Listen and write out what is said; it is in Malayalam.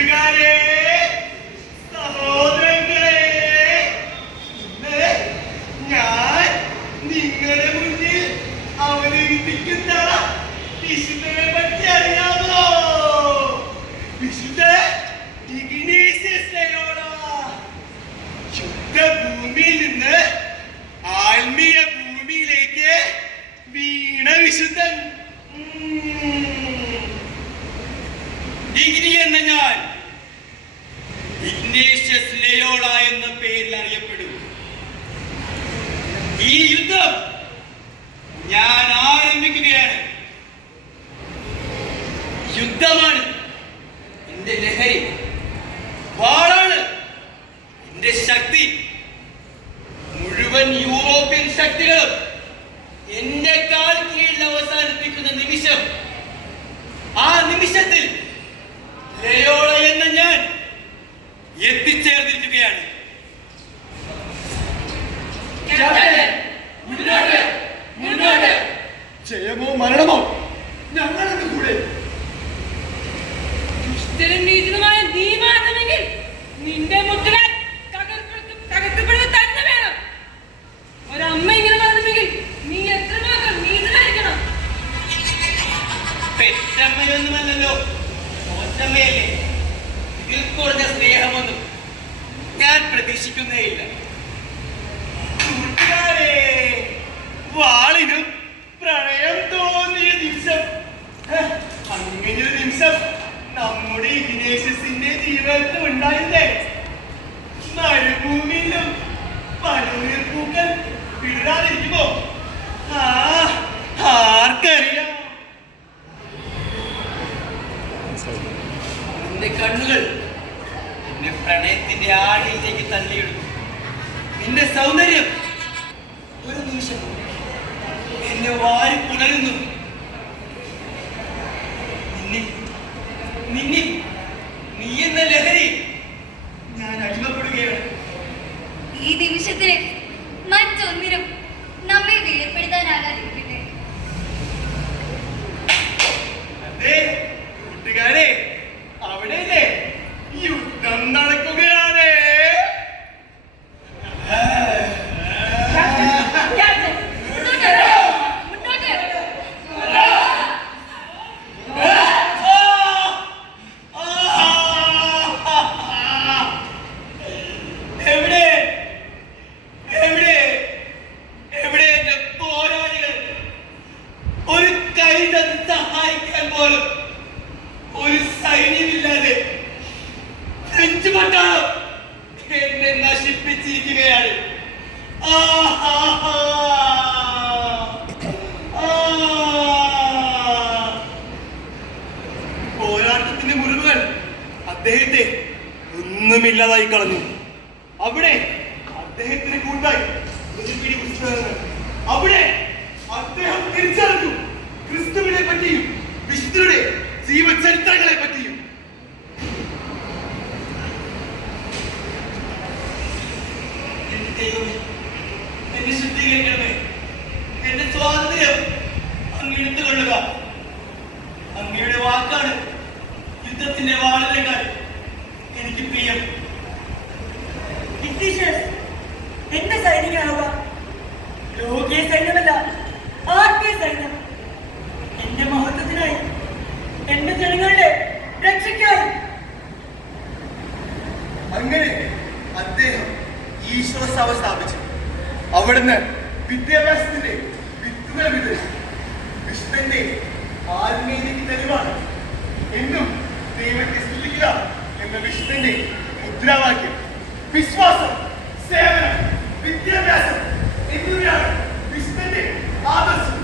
കൂട്ടുകാരെ സഹോദരങ്ങളെ നിങ്ങളുടെ മുന്നിൽ അവതരിപ്പിക്കുന്ന വിശുദ്ധനെ പറ്റി അറിയാമോ വിശുദ്ധ ഇഗ്നേഷ്യസ് ലയോള ശുദ്ധഭൂമിയിൽ നിന്ന് ആത്മീയ ഭൂമിയിലേക്ക് വീണ വിശുദ്ധൻ ഉം. ഡിഗ്രി എന്ന ഞാൻ ഇഗ്നേഷ്യസ് ലയോള എന്ന പേരിൽ അറിയപ്പെടും ഈ യുദ്ധം ഞാൻ ആരംഭിക്കുകയാണ്. യുദ്ധമാണ് എന്റെ ലഹരി. വാളാണ് എന്റെ ശക്തി. മുഴുവൻ യൂറോപ്യൻ ശക്തികളും എന്റെ കാൽ കീഴിൽ അവസാനിപ്പിക്കുന്ന നിമിഷം ആ നിമിഷത്തിൽ ലയോള എന്ന ഞാൻ എത്തിച്ചേർന്നിരിക്കുകയാണ് ക്യാപ്റ്റൻ, മുന്നോട്ട്, മുന്നോട്ട്. ജയമോ മരണമോ? ഞങ്ങളുടെ കൂടെ. ദുഷ്ടനും നീചനുമായ നീ മാറണമെങ്കിൽ നിന്റെ മുദ്ര തകർക്കപ്പെടുക തകർക്കപ്പെടുക തന്നെ വേണം. ഒരമ്മ ഇങ്ങനെ നീ എത്രമാത്രം പെറ്റമ്മയൊന്നുമല്ലല്ലോ. ഒറ്റമ്മയല്ലേ. ഇതിൽ കുറഞ്ഞ സ്നേഹമൊന്നും ഞാൻ പ്രതീക്ഷിക്കുന്നേയില്ല വാളിനും പ്രണയം നിമിഷം നമ്മുടെ ഇഗ്നേഷ്യസിന്റെ ജീവിതത്തിൽ ഉണ്ടായില്ലേ? മരുഭൂമിയിലും പനനീർപ്പൂക്കൾ വിടാതിരിക്കുമോ ആ ആർക്കറിയാം. നിന്റെ കണ്ണുകൾ നിന്നെ പ്രണയത്തിന്റെ ആഴിയിലേക്ക് തള്ളിയിടുന്നു. നിന്റെ സൗന്ദര്യം ഒരു നിമിഷം എന്നെ വാരി പുലരുന്നു നിന്നിൽ നിന്നിൽ നീ സഹായിക്കാൻ ഒരു സൈന്യമില്ലാതെ ഫ്രഞ്ച് പട്ടാളം എന്നെ നശിപ്പിച്ചിരിക്കുകയാണ്. പോരാട്ടത്തിന്റെ മുറിവുകൾ അദ്ദേഹത്തെ ഒന്നുമില്ലാതായി കളഞ്ഞു. അവിടെ അദ്ദേഹത്തിന് കൂട്ടായി ഒരു പിടി അവിടെ അദ്ദേഹം തിരിച്ചറിഞ്ഞു ക്രിസ്തുവിനെ പറ്റിയും വിശുദ്ധരുടെ ജീവചരിത്രങ്ങളെ പറ്റിയും. എന്നെ ശുദ്ധീകരിക്കണമേ. എന്റെ സ്വാതന്ത്ര്യം അങ്ങ് എടുത്തുകൊള്ളുക. അങ്ങയുടെ വാക്കാണ് യുദ്ധത്തിന്റെ വാളിനേക്കാൾ എനിക്ക് പ്രിയം. എന്റെ സൈനികനാവുക. ലോകീയ സൈന്യമല്ല ആർക്കേ സൈന്യം എന്റെ മഹത്വത്തിനായി എന്റെ ജനങ്ങളുടെ രക്ഷിക്കാൻ. അങ്ങനെ അദ്ദേഹം ഈശ്വര സഭ സ്ഥാപിച്ചു. അവിടുന്ന് വിദ്യാഭ്യാസത്തിന്റെ വിത്തുകൾ വിതച്ചു വിശുദ്ധന്റെ ആത്മീയതയ്ക്ക് തെളിവാണ്. എന്നും ദൈവത്തെ സ്തുതിക്കുക എന്ന വിശുദ്ധന്റെ മുദ്രാവാക്യം. വിശ്വാസം സേവനം വിദ്യാഭ്യാസം എന്നിവയാണ് വിശുദ്ധന്റെ ആദർശം.